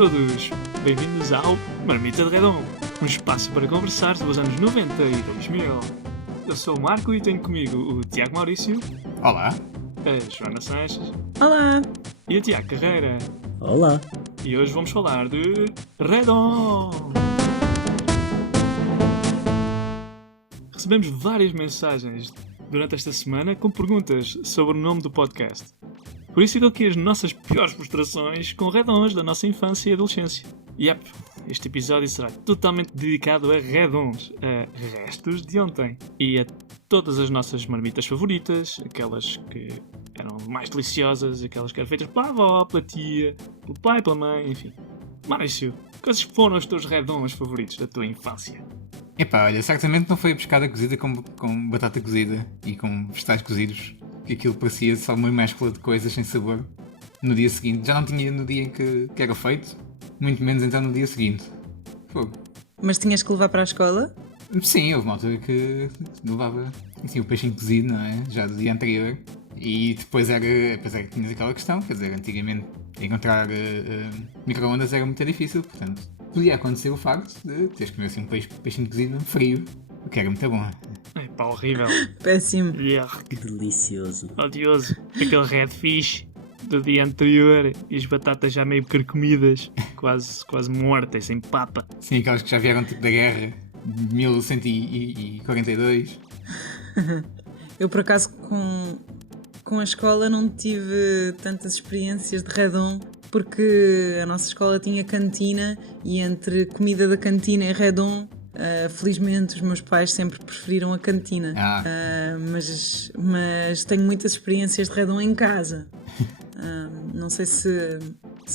todos, bem-vindos ao Marmita de Redon, um espaço para conversar sobre os anos 90 e 2000. Eu sou o Marco e tenho comigo o Tiago Maurício. Olá. A Joana Sanches. Olá. E o Tiago Carreira. Olá. E hoje vamos falar de Redon. Recebemos várias mensagens durante esta semana com perguntas sobre o nome do podcast. Por isso ficam aqui as nossas piores frustrações com redons da nossa infância e adolescência. Yep, este episódio será totalmente dedicado a redons, a restos de ontem. E a todas as nossas marmitas favoritas, aquelas que eram mais deliciosas, aquelas que eram feitas pela avó, pela tia, pelo pai, pela mãe, enfim. Maurício, quais foram os teus redons favoritos da tua infância? Epá, olha, certamente não foi a pescada cozida com batata cozida e com vegetais cozidos, que aquilo parecia só uma mescla de coisas sem sabor. No dia seguinte, já não tinha no dia em que era feito, muito menos então no dia seguinte. Fogo. Mas tinhas que levar para a escola? Sim, houve uma altura que levava assim, o peixinho cozido, não é? Já do dia anterior. E depois tinhas aquela questão, quer dizer, antigamente encontrar micro-ondas era muito difícil, portanto podia acontecer o facto de teres que comer assim um peixinho cozido frio, o que era muito bom. É pá, horrível. Péssimo. Yuck. Delicioso. Odioso. Aquele redfish do dia anterior e as batatas já meio carcomidas, quase mortas, sem papa. Sim, aquelas que já vieram tipo da guerra, de 1142. Eu por acaso com a escola não tive tantas experiências de redon, porque a nossa escola tinha cantina e entre comida da cantina e redon, felizmente os meus pais sempre preferiram a cantina. Mas tenho muitas experiências de redon em casa. Não sei se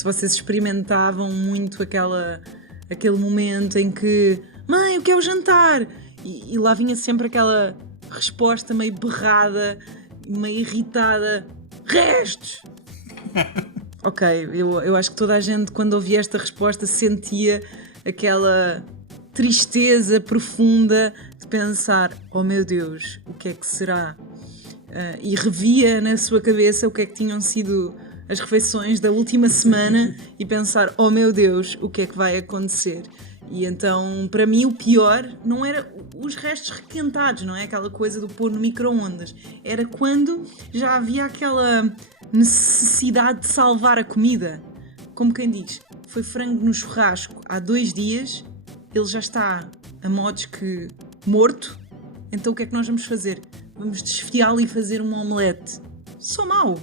vocês experimentavam muito aquele momento em que mãe, o que é o jantar? E lá vinha sempre aquela resposta meio berrada, meio irritada: restos! Ok, eu acho que toda a gente, quando ouvia esta resposta, sentia aquela tristeza profunda de pensar: oh meu Deus, o que é que será? E revia na sua cabeça o que é que tinham sido as refeições da última semana e pensar: oh meu Deus, o que é que vai acontecer? E então, para mim, o pior não era os restos requentados, não é? Aquela coisa do pôr no micro-ondas. Era quando já havia aquela necessidade de salvar a comida. Como quem diz, foi frango no churrasco há 2 dias, ele já está a modos que morto, então o que é que nós vamos fazer? Vamos desfiá-lo e fazer um omelete. Só mau.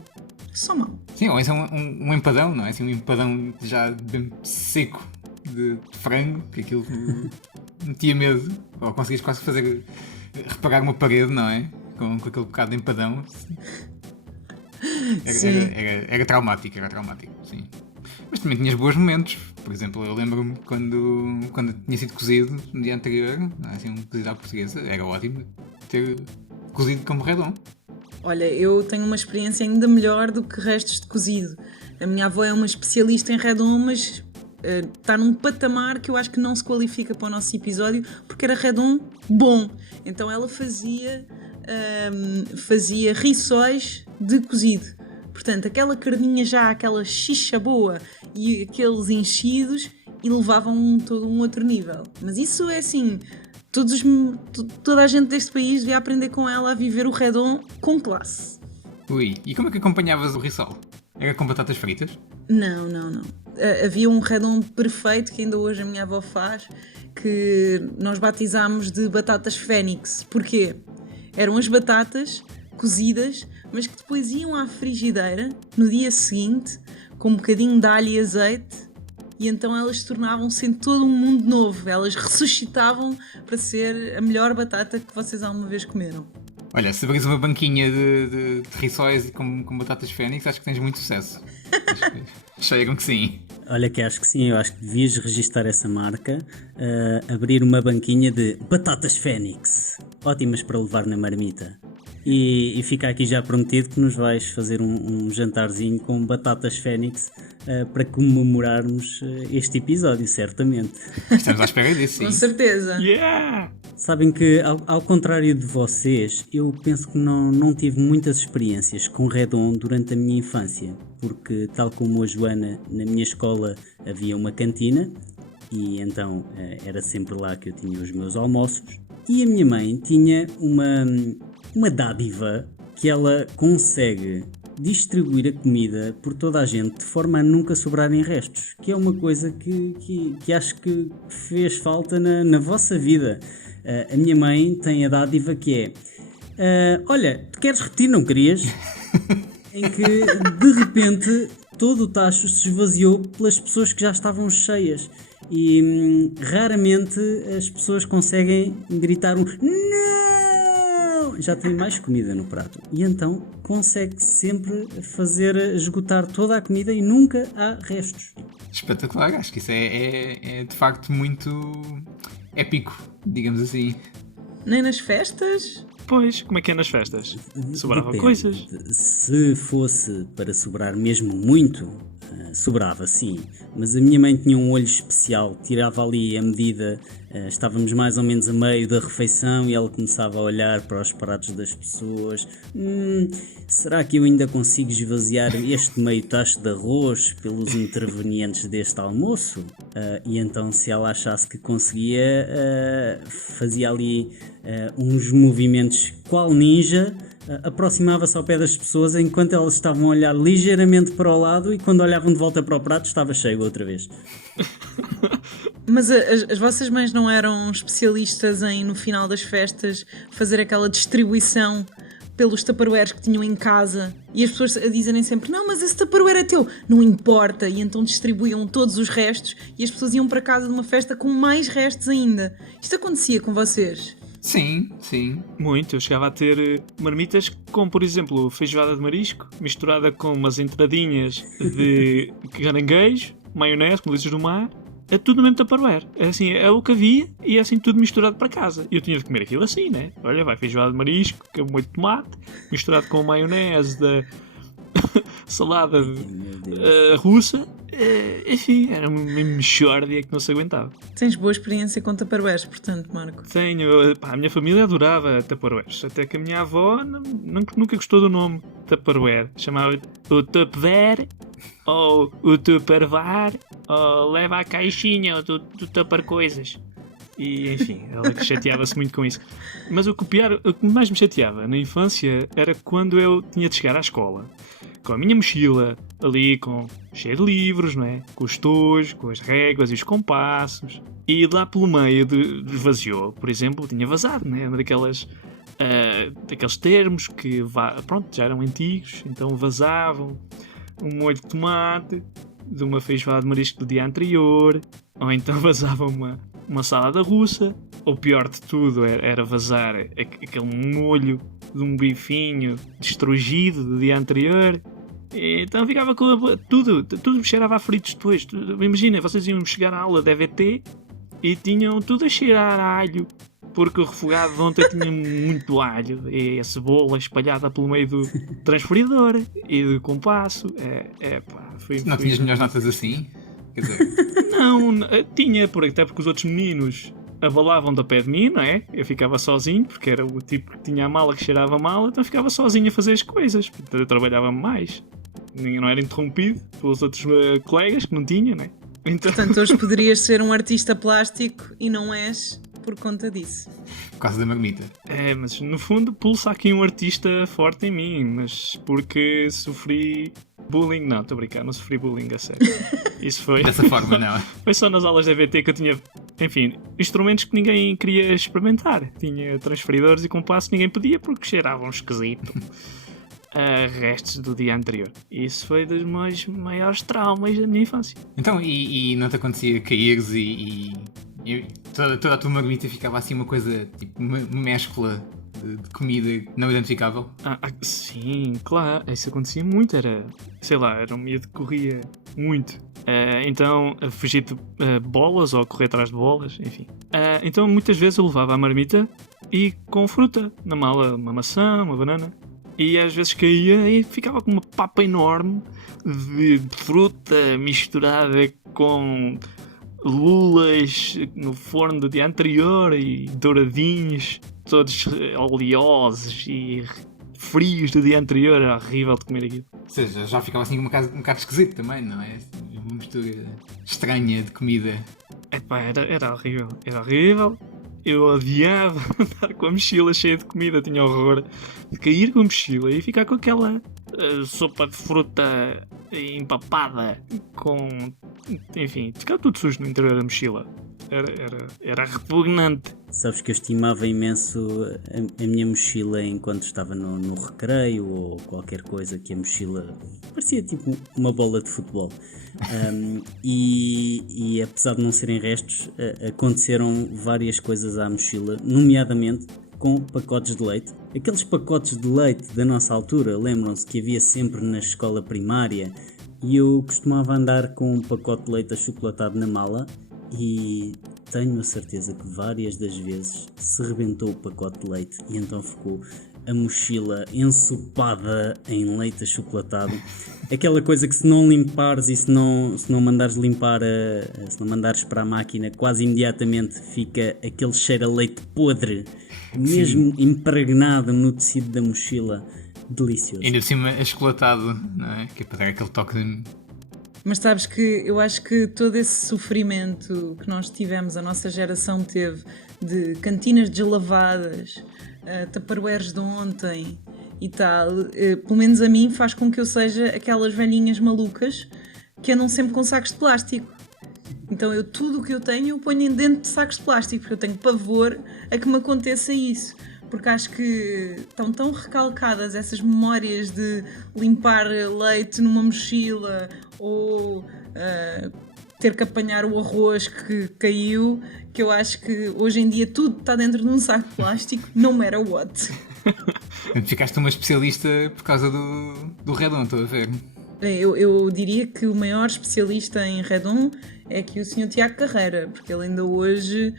Sim, ou então um empadão, não é? Assim, um empadão já bem seco de frango, que aquilo metia medo. Ou conseguias quase reparar uma parede, não é? Com aquele bocado de empadão. Era traumático, sim. Mas também tinhas bons momentos. Por exemplo, eu lembro-me quando tinha sido cozido no dia anterior, não é? Assim, um cozido à portuguesa, era ótimo ter cozido como redon. Olha, eu tenho uma experiência ainda melhor do que restos de cozido. A minha avó é uma especialista em redon, mas está num patamar que eu acho que não se qualifica para o nosso episódio, porque era redon bom. Então ela fazia rissóis de cozido. Portanto, aquela carninha já, aquela xixa boa e aqueles enchidos, e levavam todo um outro nível. Mas isso é assim, toda a gente deste país devia aprender com ela a viver o redon com classe. Ui, e como é que acompanhavas o rissol? Era com batatas fritas? Não. Havia um redon perfeito que ainda hoje a minha avó faz, que nós batizámos de batatas fénix. Porquê? Eram as batatas cozidas, mas que depois iam à frigideira no dia seguinte com um bocadinho de alho e azeite, e então elas tornavam-se em todo um mundo novo. Elas ressuscitavam para ser a melhor batata que vocês alguma vez comeram. Olha, se abris uma banquinha de rissóis com batatas fénix, acho que tens muito sucesso. Chegam que sim. Olha que acho que sim, eu acho que devias registar essa marca, abrir uma banquinha de batatas fénix, ótimas para levar na marmita. E fica aqui já prometido que nos vais fazer um jantarzinho com batatas Fénix para comemorarmos este episódio, certamente. Estamos à espera disso, sim. Com certeza. Yeah! Sabem que, ao contrário de vocês, eu penso que não tive muitas experiências com Redon durante a minha infância, porque, tal como a Joana, na minha escola havia uma cantina e então era sempre lá que eu tinha os meus almoços, e a minha mãe tinha uma dádiva que ela consegue distribuir a comida por toda a gente de forma a nunca sobrarem restos, que é uma coisa que acho que fez falta na vossa vida. A minha mãe tem a dádiva que é olha, tu queres repetir, não querias? Em que de repente todo o tacho se esvaziou pelas pessoas que já estavam cheias e raramente as pessoas conseguem gritar um não, já tem mais comida no prato e então consegue sempre fazer esgotar toda a comida e nunca há restos. Espetacular, acho que isso é de facto muito épico, digamos assim. Nem nas festas? Pois, como é que é nas festas? Sobravam Depende. coisas? Se fosse para sobrar mesmo muito, sobrava sim, mas a minha mãe tinha um olho especial, tirava ali a medida, estávamos mais ou menos a meio da refeição e ela começava a olhar para os pratos das pessoas. Será que eu ainda consigo esvaziar este meio tacho de arroz pelos intervenientes deste almoço? E então, se ela achasse que conseguia, fazia ali uns movimentos qual ninja, aproximava-se ao pé das pessoas enquanto elas estavam a olhar ligeiramente para o lado e quando olhavam de volta para o prato estava cheio outra vez. Mas as vossas mães não eram especialistas em, no final das festas, fazer aquela distribuição pelos tupperwares que tinham em casa e as pessoas a dizerem sempre não, mas esse tupperware é teu, não importa, e então distribuíam todos os restos e as pessoas iam para casa de uma festa com mais restos ainda. Isto acontecia com vocês? Sim, sim. Muito. Eu chegava a ter marmitas com, por exemplo, feijoada de marisco misturada com umas entradinhas de caranguejo, maionese, como dizes do mar. É tudo no mesmo Tupperware. É assim, é o que havia e é assim tudo misturado para casa. E eu tinha de comer aquilo assim, né? Olha, vai feijoada de marisco, com molho de tomate, misturado com maionese da salada russa. Enfim, era uma mexórdia que não se aguentava. Tens boa experiência com tupperwares, portanto, Marco. Tenho, a minha família adorava Tupperwares, até que a minha avó nunca gostou do nome Tupperware. Chamava o Tupperware, ou o Tupperware, ou leva a caixinha do Tupper coisas. E enfim, ela chateava-se muito com isso. Mas o que mais me chateava na infância era quando eu tinha de chegar à escola com a minha mochila ali cheia de livros, não é? Com os tojos, com as réguas e os compassos. E lá pelo meio vazio, por exemplo, tinha vazado, né? Uma daqueles termos que já eram antigos, então vazavam um molho de tomate de uma feijoada de marisco do dia anterior, ou então vazava uma salada russa, ou pior de tudo era vazar aquele molho de um bifinho destruído do dia anterior. E então ficava com tudo me cheirava a fritos depois. Imagina, vocês iam chegar à aula de EVT e tinham tudo a cheirar a alho, porque o refogado de ontem tinha muito alho e a cebola espalhada pelo meio do transferidor e do compasso. Não tinhas melhores notas assim? Quer dizer... Não, tinha, até porque os outros meninos abalavam da pé de mim, não é? Eu ficava sozinho, porque era o tipo que tinha a mala que cheirava mal, então ficava sozinho a fazer as coisas. Portanto, eu trabalhava mais. Não era interrompido pelos outros colegas que não tinha, não é? Então... Portanto, hoje poderias ser um artista plástico e não és por conta disso. Por causa da marmita. Mas no fundo pulsa aqui um artista forte em mim, mas porque sofri bullying. Não, estou a brincar, não sofri bullying, a sério. Isso foi... Dessa forma, não. Foi só nas aulas de EVT que eu tinha, enfim, instrumentos que ninguém queria experimentar. Tinha transferidores e compassos que ninguém podia porque cheiravam esquisito a restos do dia anterior. Isso foi dos meus maiores traumas da minha infância. Então, e não te acontecia caíres e toda a tua marmita ficava assim uma coisa, tipo uma mescla de comida não identificável? Sim, claro, isso acontecia muito, era um miúdo que corria muito, então a fugir de bolas ou a correr atrás de bolas, enfim. Então muitas vezes eu levava a marmita e com fruta na mala, uma maçã, uma banana. E às vezes caía e ficava com uma papa enorme de fruta misturada com lulas no forno do dia anterior e douradinhos, todos oleosos e frios do dia anterior. Era horrível de comer aquilo. Ou seja, já ficava assim um bocado esquisito também, não é? Uma mistura estranha de comida. Epá, era horrível. Era horrível. Eu odiava andar com a mochila cheia de comida. Tinha horror de cair com a mochila e ficar com aquela sopa de fruta empapada com... Enfim, ficar tudo sujo no interior da mochila. Era repugnante. Sabes que eu estimava imenso a minha mochila enquanto estava no recreio ou qualquer coisa, que a mochila parecia tipo uma bola de futebol. E apesar de não serem restos, aconteceram várias coisas à mochila, nomeadamente com pacotes de leite. Aqueles pacotes de leite da nossa altura, lembram-se que havia sempre na escola primária, e eu costumava andar com um pacote de leite achocolatado na mala. E tenho a certeza que várias das vezes se rebentou o pacote de leite e então ficou a mochila ensopada em leite achocolatado. Aquela coisa que se não limpares e se não mandares limpar, se não mandares para a máquina, quase imediatamente fica aquele cheiro a leite podre, mesmo impregnado no tecido da mochila. Delicioso. Ainda por cima achocolatado, não é? Que é para dar aquele toque de... Mas sabes que eu acho que todo esse sofrimento que nós tivemos, a nossa geração teve, de cantinas deslavadas, tupperwares de ontem e tal, pelo menos a mim faz com que eu seja aquelas velhinhas malucas que andam sempre com sacos de plástico. Então eu tudo o que eu tenho eu ponho dentro de sacos de plástico, porque eu tenho pavor a que me aconteça isso. Porque acho que estão tão recalcadas essas memórias de limpar leite numa mochila ou ter que apanhar o arroz que caiu, que eu acho que hoje em dia tudo está dentro de um saco de plástico, no matter what. Ficaste uma especialista por causa do Redon, estou a ver. Eu diria que o maior especialista em Redon é aqui o Sr. Tiago Carreira, porque ele ainda hoje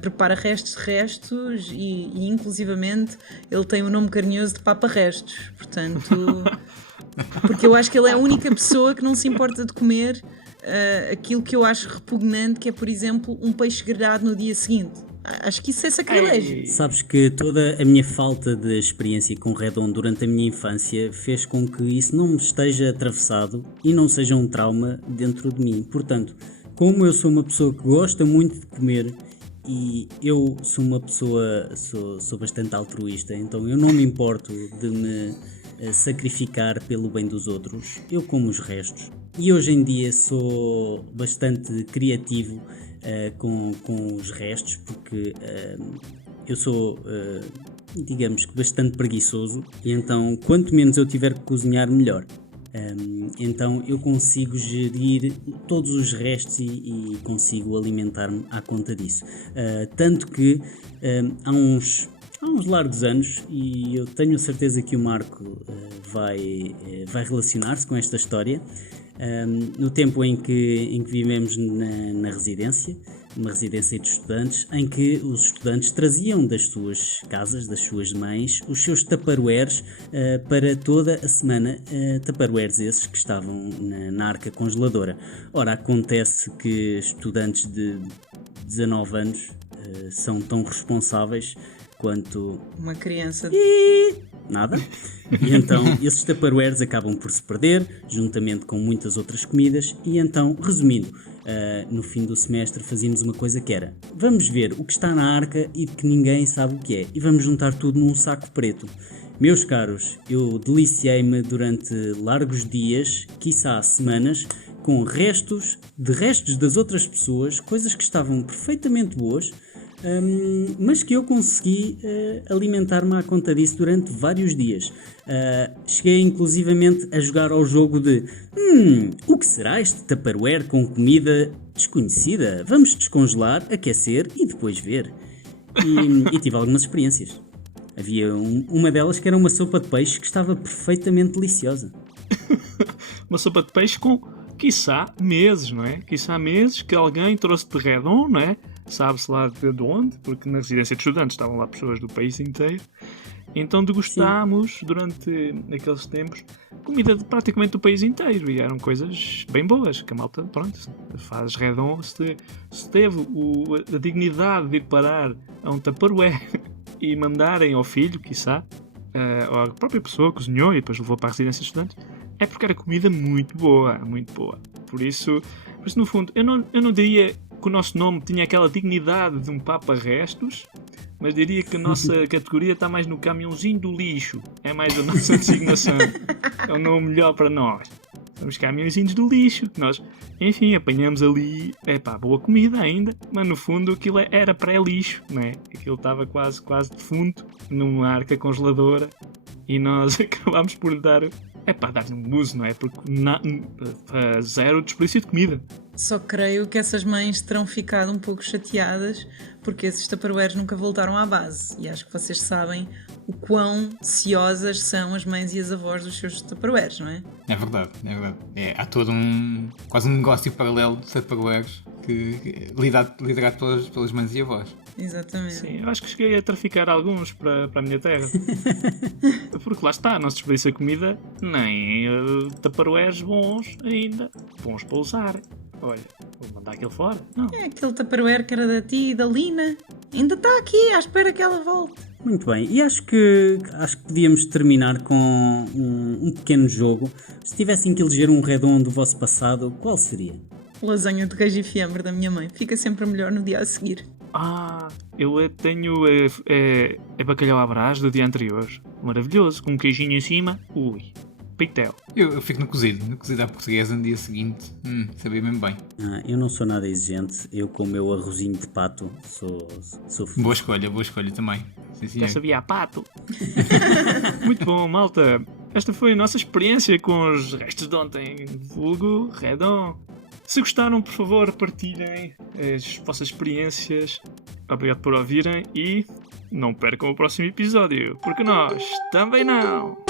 prepara restos e inclusivamente ele tem o nome carinhoso de Papa Restos, portanto, porque eu acho que ele é a única pessoa que não se importa de comer aquilo que eu acho repugnante, que é, por exemplo, um peixe grelhado no dia seguinte. Acho que isso é sacrilégio. Sabes que toda a minha falta de experiência com Redon durante a minha infância fez com que isso não me esteja atravessado e não seja um trauma dentro de mim. Portanto, como eu sou uma pessoa que gosta muito de comer e eu sou uma pessoa, sou bastante altruísta, então eu não me importo de me sacrificar pelo bem dos outros, eu como os restos. E hoje em dia sou bastante criativo com os restos, porque eu sou, digamos que bastante preguiçoso, e então quanto menos eu tiver que cozinhar, melhor. Então eu consigo gerir todos os restos e consigo alimentar-me à conta disso. Tanto que há uns largos anos, e eu tenho a certeza que o Marco vai relacionar-se com esta história, no tempo em que vivemos na residência, uma residência de estudantes, em que os estudantes traziam das suas casas, das suas mães, os seus tupperwares para toda a semana, tupperwares esses que estavam na arca congeladora. Ora, acontece que estudantes de 19 anos são tão responsáveis quanto uma criança nada, e então esses tupperwares acabam por se perder, juntamente com muitas outras comidas. E então, resumindo, no fim do semestre fazíamos uma coisa que era: vamos ver o que está na arca e que ninguém sabe o que é, e vamos juntar tudo num saco preto. Meus caros, eu deliciei-me durante largos dias, quiçá semanas, com restos das outras pessoas, coisas que estavam perfeitamente boas, mas que eu consegui alimentar-me à conta disso durante vários dias. Cheguei inclusivamente a jogar ao jogo de o que será este Tupperware com comida desconhecida? Vamos descongelar, aquecer e depois ver. E tive algumas experiências. Havia uma delas que era uma sopa de peixe que estava perfeitamente deliciosa. Uma sopa de peixe com, quiçá, meses, não é? Quiçá meses que alguém trouxe de Redon, não é? sabe-se lá de onde, porque na residência de estudantes estavam lá pessoas do país inteiro. Então degustámos durante aqueles tempos comida de praticamente do país inteiro e eram coisas bem boas, que a malta, pronto, faz redon se teve a dignidade de ir parar a um Tupperware e mandarem ao filho, quiçá, ou a própria pessoa cozinhou e depois levou para a residência de estudantes, é porque era comida muito boa, muito boa. Por isso no fundo, eu não diria que o nosso nome tinha aquela dignidade de um Papa-Restos, mas diria que a nossa categoria está mais no caminhãozinho do lixo. É mais a nossa designação. É um nome melhor para nós. Somos caminhõezinhos do lixo. Nós, enfim, apanhamos ali, boa comida ainda, mas no fundo aquilo era pré-lixo, né? Aquilo estava quase defunto numa arca congeladora e nós acabámos por dar-lhe um uso, não é? Porque zero desperdício de comida. Só creio que essas mães terão ficado um pouco chateadas porque esses Tupperwares nunca voltaram à base. E acho que vocês sabem o quão ciosas são as mães e as avós dos seus Tupperwares, não é? É verdade. Há todo quase um negócio paralelo de Tupperwares liderado pelas mães e avós. Exatamente. Sim, eu acho que cheguei a traficar alguns para a minha terra. Porque lá está, não se desperdiça comida, nem Tupperwares bons ainda, bons para usar. Olha, vou mandar aquilo fora. Não. É aquele Tupperware que era da tia e da Lina. Ainda está aqui, à espera que ela volte. Muito bem, e acho que podíamos terminar com um pequeno jogo. Se tivessem que eleger um redom do vosso passado, qual seria? Lasanha de queijo e fiambre da minha mãe. Fica sempre melhor no dia a seguir. Eu tenho bacalhau à brás do dia anterior. Maravilhoso, com um queijinho em cima. Ui, pitel. Eu fico no cozido à portuguesa no dia seguinte. Sabia mesmo bem. Eu não sou nada exigente. Eu com o meu arrozinho de pato sou feliz. Boa escolha também. Sim, Já sabia a pato. Muito bom, malta. Esta foi a nossa experiência com os restos de ontem. Vulgo Redon. Se gostaram, por favor, partilhem as vossas experiências. Obrigado por ouvirem e não percam o próximo episódio, porque nós também não!